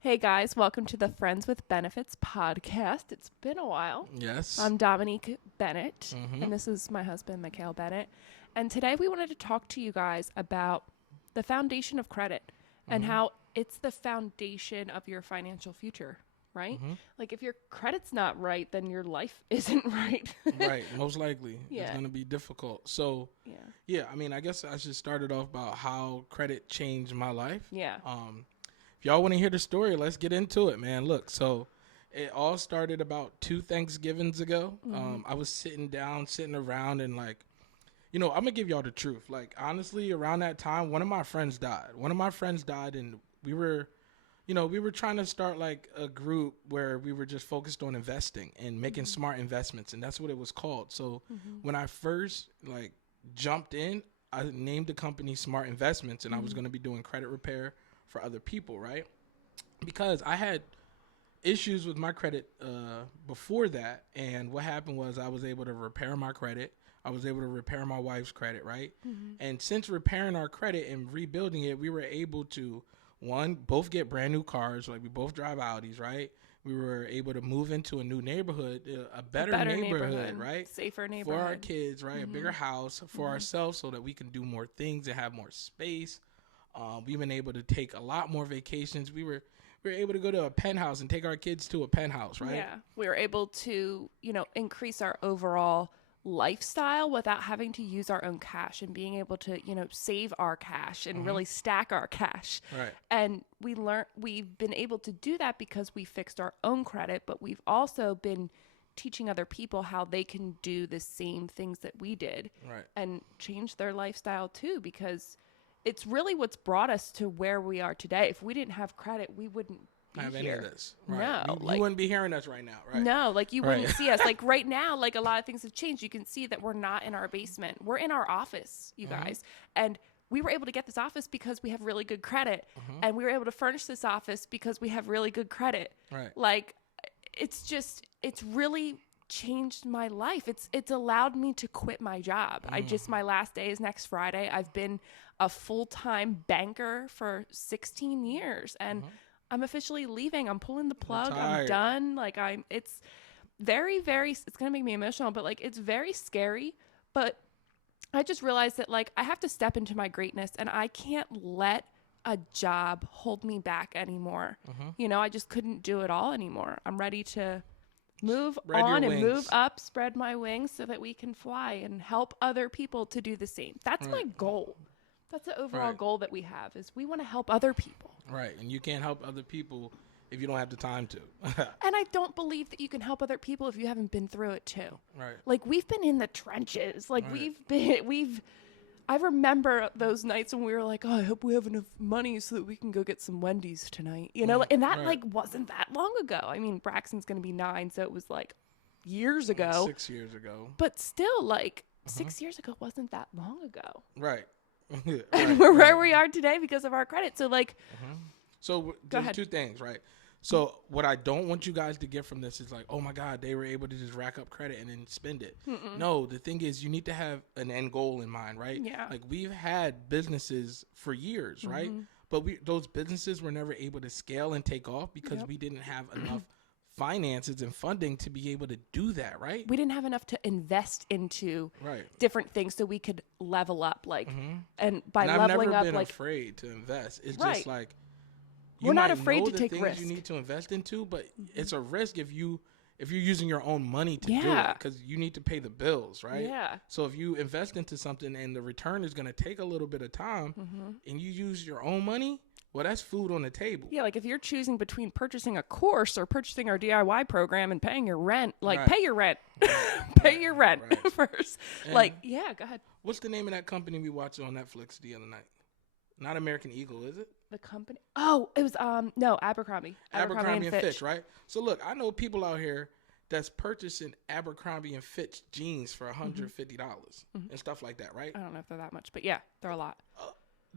Hey guys, welcome to the Friends with Benefits podcast. It's been a while. Yes. I'm Dominique Bennett, and this is my husband, Mikhail Bennett. And today we wanted to talk to you guys about the foundation of credit and how it's the foundation of your financial future, right? Like if your credit's not right, then your life isn't right. Right. Most likely. Yeah. It's going to be difficult. So, I mean, I guess I should start it off about how credit changed my life. Yeah. If y'all want to hear the story, let's get into it, man. Look, so it all started about 2 Thanksgivings ago. I was sitting around and like, I'm going to give y'all the truth. Like, honestly, around that time, one of my friends died. And we were trying to start like a group where we were just focused on investing and making smart investments. And that's what it was called. So when I first like jumped in, I named the company Smart Investments, and I was going to be doing credit repair for other people, right? Because I had issues with my credit before that, and what happened was I was able to repair my credit. I was able to repair my wife's credit, right? And since repairing our credit and rebuilding it, we were able to, both get brand new cars. Like we both drive Audis, right? We were able to move into a new neighborhood, a better neighborhood, right? Safer neighborhood. For our kids, right? A bigger house for ourselves so that we can do more things and have more space. We've been able to take a lot more vacations. We were able to go to a penthouse and take our kids to a penthouse, right? Yeah. We were able to, increase our overall lifestyle without having to use our own cash and being able to, save our cash and really stack our cash. Right. And we've been able to do that because we fixed our own credit, but we've also been teaching other people how they can do the same things that we did and change their lifestyle too, because it's really what's brought us to where we are today. If we didn't have credit, we wouldn't be have here. Any of this. Right. No. You wouldn't be hearing us right now, right? No, like you wouldn't see us. Like right now, like a lot of things have changed. You can see that we're not in our basement. We're in our office, you guys. And we were able to get this office because we have really good credit. And we were able to furnish this office because we have really good credit. Right. Like it's really changed my life. It's allowed me to quit my job. My last day is next Friday. I've been a full-time banker for 16 years and I'm officially leaving. I'm pulling the plug. I'm done. Like it's very, very, it's going to make me emotional, but like, it's very scary, but I just realized that like, I have to step into my greatness and I can't let a job hold me back anymore. I just couldn't do it all anymore. I'm ready to move on and move up, spread my wings so that we can fly and help other people to do the same. That's my goal. That's the overall goal that we have is we want to help other people. Right. And you can't help other people if you don't have the time to. And I don't believe that you can help other people if you haven't been through it too. Right. Like we've been in the trenches. Like I remember those nights when we were like, oh, I hope we have enough money so that we can go get some Wendy's tonight. And that like wasn't that long ago. I mean, Braxton's going to be 9, so it was like years ago. 6 years ago. But still, like 6 years ago wasn't that long ago. Right. And we're where we are today because of our credit. So like, so there's 2 things, right? So what I don't want you guys to get from this is like, oh my God, they were able to just rack up credit and then spend it. No, the thing is you need to have an end goal in mind, right? Yeah. Like we've had businesses for years, right? But those businesses were never able to scale and take off because we didn't have enough finances and funding to be able to do that, right? We didn't have enough to invest into different things so we could level up, like, and by leveling up, like, I've never been afraid to invest. It's just like we're not afraid to take risks. You need to invest into, but it's a risk if you're using your own money to do it because you need to pay the bills, right? Yeah. So if you invest into something and the return is going to take a little bit of time, and you use your own money. Well, that's food on the table. Yeah, like if you're choosing between purchasing a course or purchasing our DIY program and paying your rent, like pay your rent. Pay your rent first. And like, yeah, go ahead. What's the name of that company we watched on Netflix the other night? Not American Eagle, is it? The company? Oh, it was no, Abercrombie. Abercrombie and Fitch, right? So look, I know people out here that's purchasing Abercrombie and Fitch jeans for $150 and stuff like that, right? I don't know if they're that much, but yeah, they're a lot.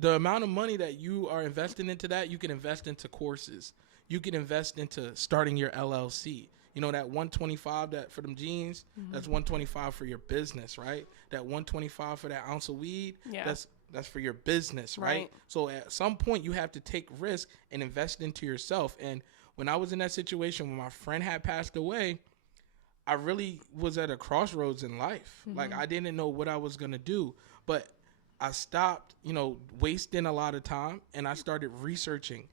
The amount of money that you are investing into that, you can invest into courses. You can invest into starting your LLC. You know, that 125 that for them jeans, that's 125 for your business, right? That 125 for that ounce of weed, that's That's for your business, right? So at some point you have to take risk and invest into yourself. And when I was in that situation when my friend had passed away, I really was at a crossroads in life. Like, I didn't know what I was going to do, but I stopped, wasting a lot of time, and I started researching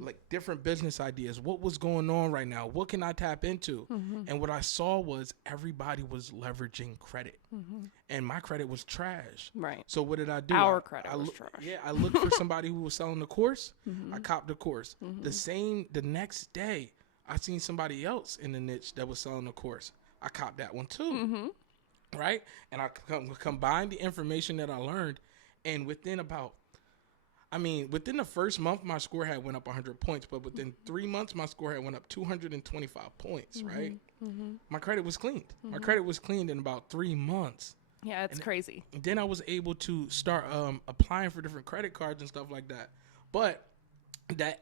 like different business ideas. What was going on right now? What can I tap into? And what I saw was everybody was leveraging credit, and my credit was trash. Right. So what did I do? Our credit was trash. Yeah, I looked for somebody who was selling the course. I copped the course. The next day, I seen somebody else in the niche that was selling the course. I copped that one too. Right? And I combined the information that I learned, and within the first month, my score had went up 100 points, but within 3 months, my score had went up 225 points, right? My credit was cleaned. My credit was cleaned in about 3 months. Yeah, it's crazy. Then I was able to start applying for different credit cards and stuff like that. But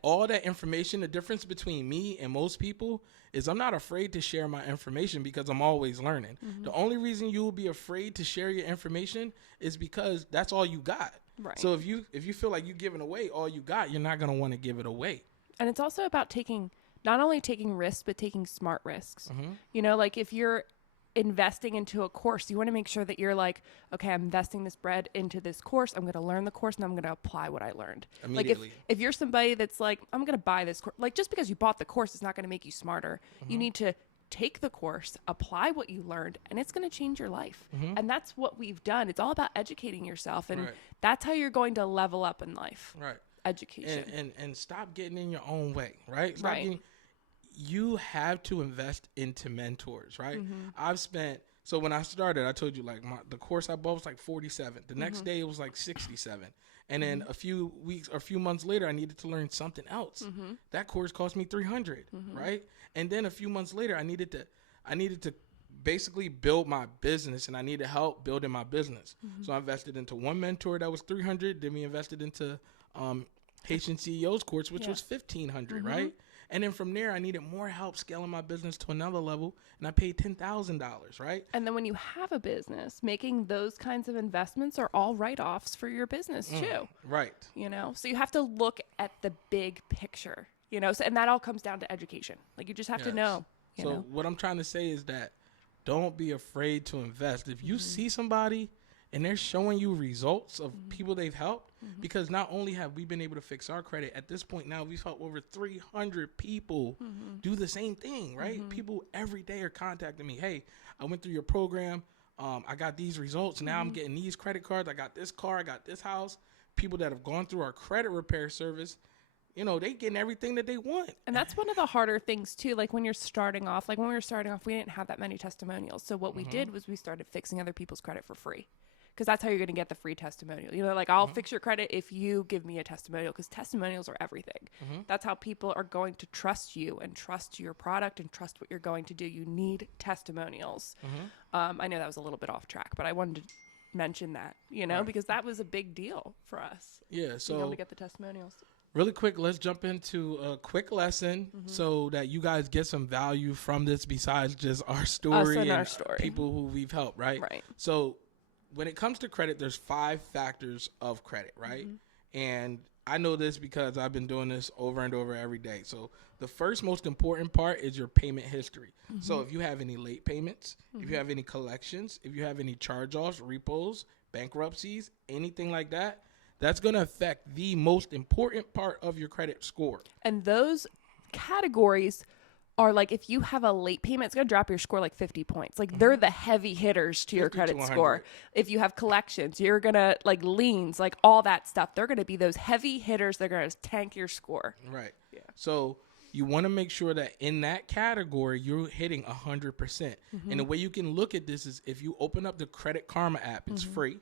all that information, the difference between me and most people is I'm not afraid to share my information because I'm always learning. The only reason you will be afraid to share your information is because that's all you got. Right. So if you feel like you're giving away all you got, you're not going to want to give it away. And it's also about not only taking risks, but taking smart risks. Like if you're investing into a course, you want to make sure that you're like, okay, I'm investing this bread into this course. I'm going to learn the course and I'm going to apply what I learned. Immediately. Like if you're somebody that's like, I'm going to buy this course, like just because you bought the course is not going to make you smarter. You need to take the course, apply what you learned, and it's going to change your life. And that's what we've done. It's all about educating yourself. And that's how you're going to level up in life. Right. Education. And stop getting in your own way, right? You have to invest into mentors, right? So when I started, I told you like the course I bought was like 47. The next day it was like 67. And then a few months later, I needed to learn something else. That course cost me 300, right? And then a few months later, I needed to basically build my business, and I needed help building my business. So I invested into one mentor that was 300. Then we invested into Haitian CEO's course, which was 1,500, right? And then from there, I needed more help scaling my business to another level, and I paid $10,000, right? And then when you have a business, making those kinds of investments are all write-offs for your business too. Right. So you have to look at the big picture, and that all comes down to education. Like you just have to know. So what I'm trying to say is that don't be afraid to invest. If you see somebody and they're showing you results of people they've helped, because not only have we been able to fix our credit, at this point now we've helped over 300 people do the same thing, right? People every day are contacting me. Hey, I went through your program. I got these results. Now I'm getting these credit cards. I got this car. I got this house. People that have gone through our credit repair service, they getting everything that they want. And that's one of the harder things too. Like when you're starting off, we didn't have that many testimonials. So what we did was we started fixing other people's credit for free. Because that's how you're going to get the free testimonial. I'll fix your credit if you give me a testimonial, because testimonials are everything. That's how people are going to trust you and trust your product and trust what you're going to do. You need testimonials. I know that was a little bit off track, but I wanted to mention that, because that was a big deal for us. Yeah. So being able to get the testimonials. Really quick, let's jump into a quick lesson so that you guys get some value from this besides just our story and our story. People who we've helped, right? Right. So when it comes to credit, there's 5 factors of credit, right? And I know this because I've been doing this over and over every day. So the first most important part is your payment history. So if you have any late payments, if you have any collections, if you have any charge-offs, repos, bankruptcies, anything like that, that's going to affect the most important part of your credit score. And those categories are like, if you have a late payment, it's going to drop your score like 50 points. Like they're the heavy hitters to your credit score. If you have collections, you're going to like liens, like all that stuff. They're going to be those heavy hitters. They're going to tank your score. Right. Yeah. So you want to make sure that in that category, you're hitting 100%. And the way you can look at this is if you open up the Credit Karma app, it's free.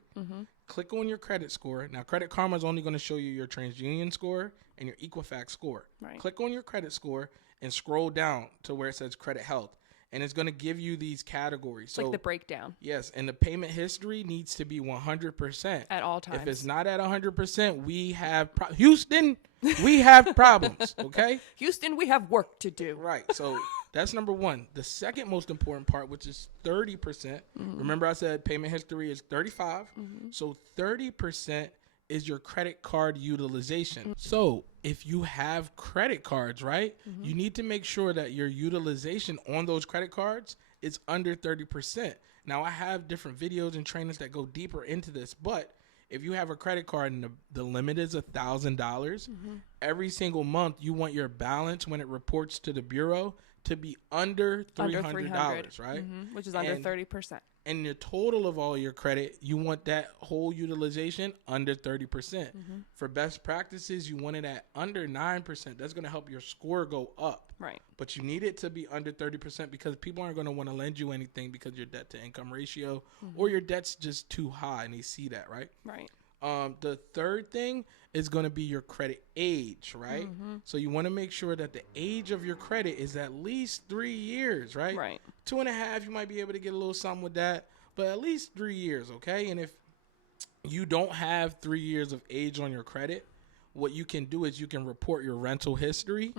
Click on your credit score. Now, Credit Karma is only going to show you your TransUnion score and your Equifax score. Right. Click on your credit score and scroll down to where it says credit health. And it's going to give you these categories. So, like the breakdown. Yes. And the payment history needs to be 100%. At all times. If it's not at 100%, we have Houston, we have problems. Okay? Houston, we have work to do. Right. So that's number one. The second most important part, which is 30%. Remember I said payment history is 35. So 30% is your credit card utilization. So if you have credit cards, right, you need to make sure that your utilization on those credit cards is under 30%. Now, I have different videos and trainings that go deeper into this, but if you have a credit card and the limit is $1,000, every single month you want your balance when it reports to the bureau to be under $300, right? Which is under 30%. And the total of all your credit, you want that whole utilization under 30%. For best practices, you want it at under 9%. That's going to help your score go up. Right. But you need it to be under 30% because people aren't going to want to lend you anything because your debt to income ratio or your debt's just too high, and they see that, right? Right. The third thing is going to be your credit age, right? So you want to make sure that the age of your credit is at least 3 years, right? Right. 2.5, you might be able to get a little something with that, but at least 3 years, okay? And if you don't have 3 years of age on your credit, what you can do is you can report your rental history,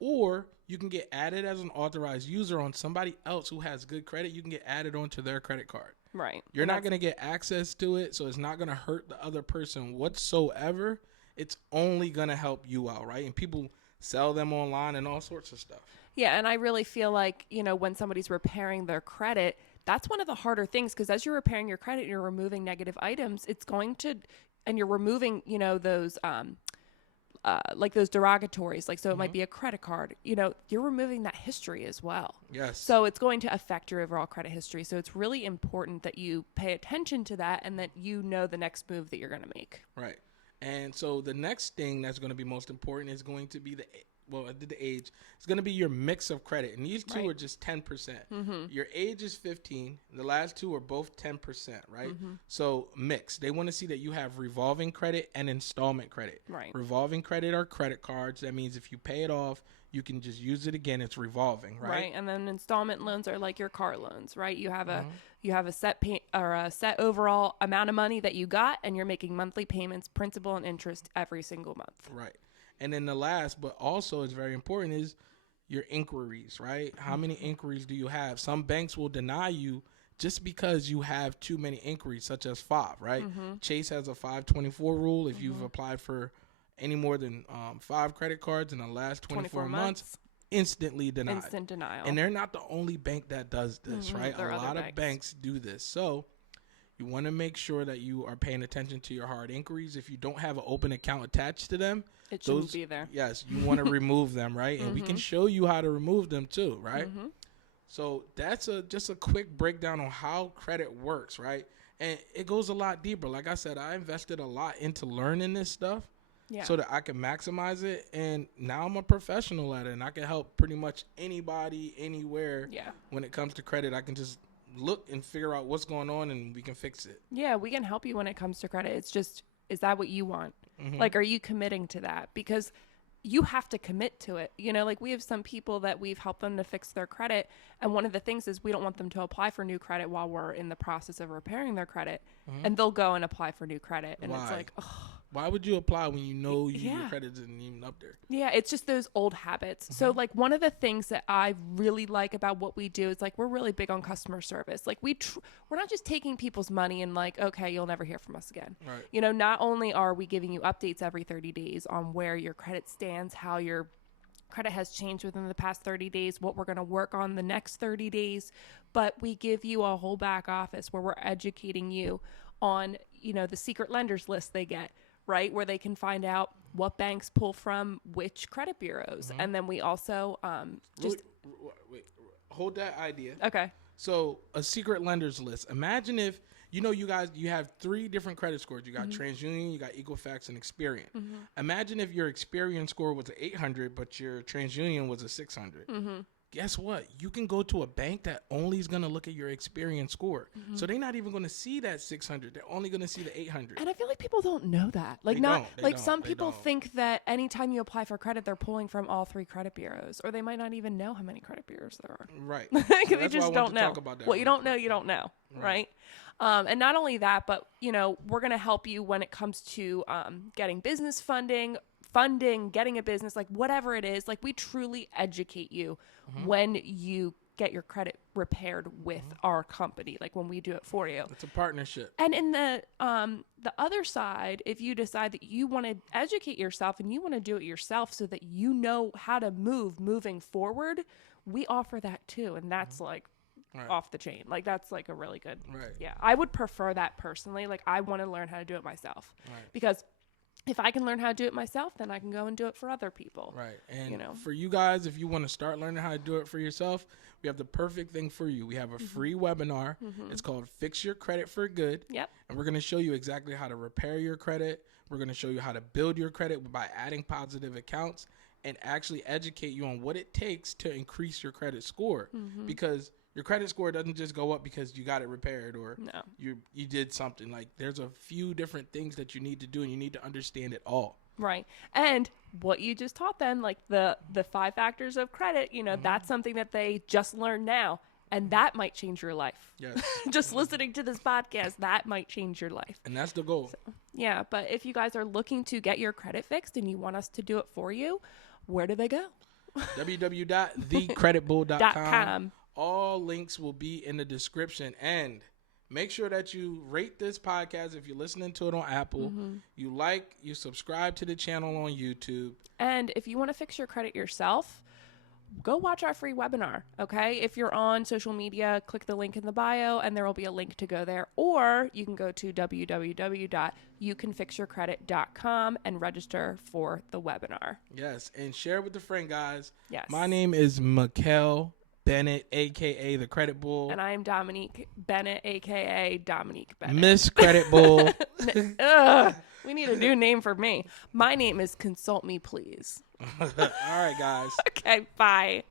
or you can get added as an authorized user on somebody else who has good credit. You can get added onto their credit card. Right. You're not going to get access to it, so it's not going to hurt the other person whatsoever. It's only going to help you out, right? And people sell them online and all sorts of stuff. Yeah, and I really feel like, when somebody's repairing their credit, that's one of the harder things, because as you're repairing your credit, you're removing negative items. It's going to, and you're removing, those, like those derogatories, like, so it might be a credit card, you're removing that history as well. Yes. So it's going to affect your overall credit history. So it's really important that you pay attention to that and that you know the next move that you're going to make. Right. And so the next thing that's going to be most important is going to be the age. It's going to be your mix of credit. And these two are just 10%. Your age is 15. The last two are both 10%, right? So mix. They want to see that you have revolving credit and installment credit. Right. Revolving credit are credit cards. That means if you pay it off, you can just use it again. It's revolving, right? Right. And then installment loans are like your car loans, right? You have a set a set overall amount of money that you got, and you're making monthly payments, principal and interest every single month. Right. And then the last, but also is very important, is your inquiries, right? How many inquiries do you have? Some banks will deny you just because you have too many inquiries, such as 5, right? Chase has a 524 rule. If you've applied for any more than 5 credit cards in the last 24 months, instantly denied. Instant denial. And they're not the only bank that does this, right? There A are lot other of banks do this. So you want to make sure that you are paying attention to your hard inquiries. If you don't have an open account attached to them, it shouldn't be there. Yes, you want to remove them, right? And we can show you how to remove them too, right? So that's just a quick breakdown on how credit works, right? And it goes a lot deeper. Like I said, I invested a lot into learning this stuff so that I can maximize it. And now I'm a professional at it, and I can help pretty much anybody, anywhere. When it comes to credit, I can just look and figure out what's going on, and we can fix it. Yeah, we can help you when it comes to credit. It's just, is that what you want? Like, are you committing to that? Because you have to commit to it. Like, we have some people that we've helped them to fix their credit, and one of the things is we don't want them to apply for new credit while we're in the process of repairing their credit, and they'll go and apply for new credit, and it's like, oh. Why would you apply when you know your credit isn't even up there? Yeah, it's just those old habits. So, like, one of the things that I really like about what we do is, like, we're really big on customer service. Like, we're not just taking people's money and, like, okay, you'll never hear from us again. Right. Not only are we giving you updates every 30 days on where your credit stands, how your credit has changed within the past 30 days, what we're going to work on the next 30 days, but we give you a whole back office where we're educating you on, the secret lenders list they get, right? Where they can find out what banks pull from which credit bureaus. And then we also Wait, hold that idea. Okay. So a secret lenders list. Imagine if, you have 3 different credit scores. You got TransUnion, you got Equifax, and Experian. Imagine if your Experian score was an 800, but your TransUnion was a 600. Guess what? You can go to a bank that only is going to look at your Experian score. So they're not even going to see that 600. They're only going to see the 800. And I feel like people don't know that. Like, some people think that anytime you apply for credit, they're pulling from all 3 credit bureaus, or they might not even know how many credit bureaus there are. Right. They just don't know. What you don't know, you don't know. Right. And not only that, but, we're going to help you when it comes to getting business funding, getting a business, like whatever it is. Like, we truly educate you when you get your credit repaired with our company, like when we do it for you. It's a partnership. And in the other side, if you decide that you want to educate yourself and you want to do it yourself so that you know how to moving forward, we offer that too. And that's like off the chain. Like that's like a really good, yeah, I would prefer that personally. Like I want to learn how to do it myself because if I can learn how to do it myself, then I can go and do it for other people. Right. And for you guys, if you want to start learning how to do it for yourself, we have the perfect thing for you. We have a free webinar. It's called Fix Your Credit for Good. Yep. And we're going to show you exactly how to repair your credit. We're going to show you how to build your credit by adding positive accounts and actually educate you on what it takes to increase your credit score. Because your credit score doesn't just go up because you got it repaired or you did something. Like there's a few different things that you need to do and you need to understand it all. Right. And what you just taught them, like the 5 factors of credit, you know, that's something that they just learned now. And that might change your life. Yes. Just listening to this podcast, that might change your life. And that's the goal. So, yeah. But if you guys are looking to get your credit fixed and you want us to do it for you, where do they go? www.thecreditbull.com. All links will be in the description. And make sure that you rate this podcast if you're listening to it on Apple. You subscribe to the channel on YouTube. And if you want to fix your credit yourself, go watch our free webinar, okay? If you're on social media, click the link in the bio and there will be a link to go there. Or you can go to www.youcanfixyourcredit.com and register for the webinar. Yes, and share with a friend, guys. Yes. My name is Mikkel Bennett, a.k.a. the Credit Bull. And I am Dominique Bennett, a.k.a. Dominique Bennett. Miss Credit Bull. We need a new name for me. My name is Consult Me, Please. All right, guys. Okay, bye.